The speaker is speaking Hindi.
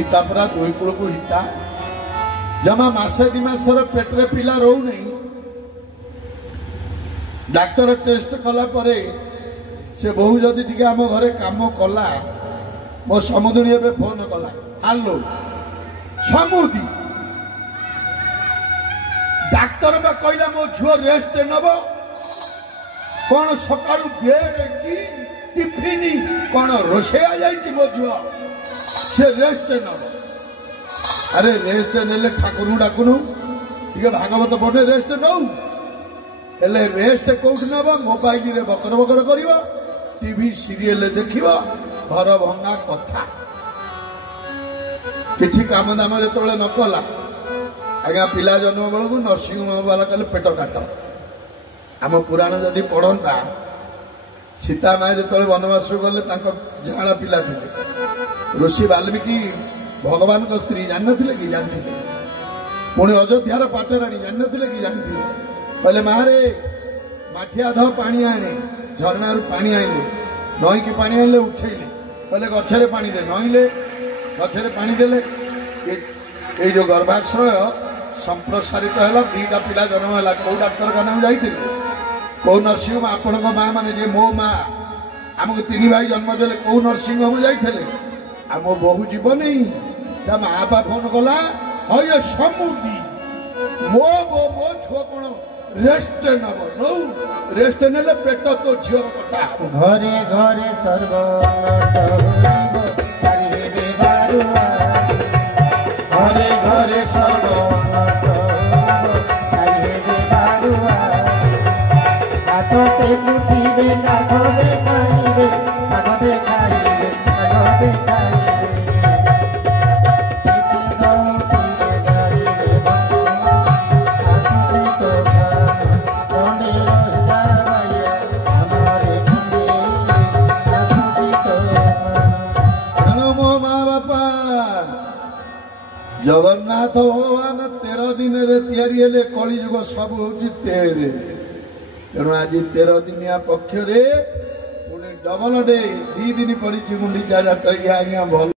हिता परा दुई कूल को हिता जमा मासे दि मासर पेटरे पिला रो नहीं डाक्टर टेस्ट कला परे से बहु जदि टिके आम घरे काम कला मो समुद्री एबे फोन कला हालो समुदी डाक्तर बा कहला मो छुआ रेस्ट नब कौन सकाळु बेड की टिफिन कौन रोसे आ जाई मो छुआ से रेस्ट नब अरे रेस्ट नेले ठाकुर डाकुनु टिके भागवत पढ़े रेस्ट नौ हेले रेस्ट कौट नब मोबाइल रे बकर बकर करिवो टीवी सीरियल देखिवो घर भंगा कथा किछि काम दाम जो न कला आज्ञा पिला जन्म बेलू नर्सिंग होम वाला कहले पेट काट आम पुराण जदि पढ़ता सीता माँ जो वनवास गले झाड़ा पिला थे ऋषि वाल्मीकि भगवान को स्त्री जान कि जानते पुणी अयोध्यार पाटराणी जान कि जानते कहले मारे माठिया ध पानी आने झरना पानी आइले नई की पानी आइले उठेले कहले गछरे पानी दे नईले गछरे पानी देले ये जो गर्भाश्रय संप्रसारित है दीटा पिला जन्म है कौ डाक्तखाना जाइए कौ नर्सिंग होम आपण माँ मैंने जे मो माँ आमको तीन भाई जन्म दे कौ नर्सिंग होम जाइए आ मो बहु जीव नहीं ता माँ बाप फोन कला हाँ ये समुदी मो बो मो छुआ कौन रेस्ट नब नौ रेस्ट नेले पेट तो झीर कटा घरे घरे सर्व घरे घरे सर्व जगन्नाथ भगवान 13 दिन रे कली जुग सब हूँ तेरे तेणु आज 13 दिनिया पक्ष पुणी डबल डे 2 दिन पड़ी गुंडीचा जात आज्ञा भल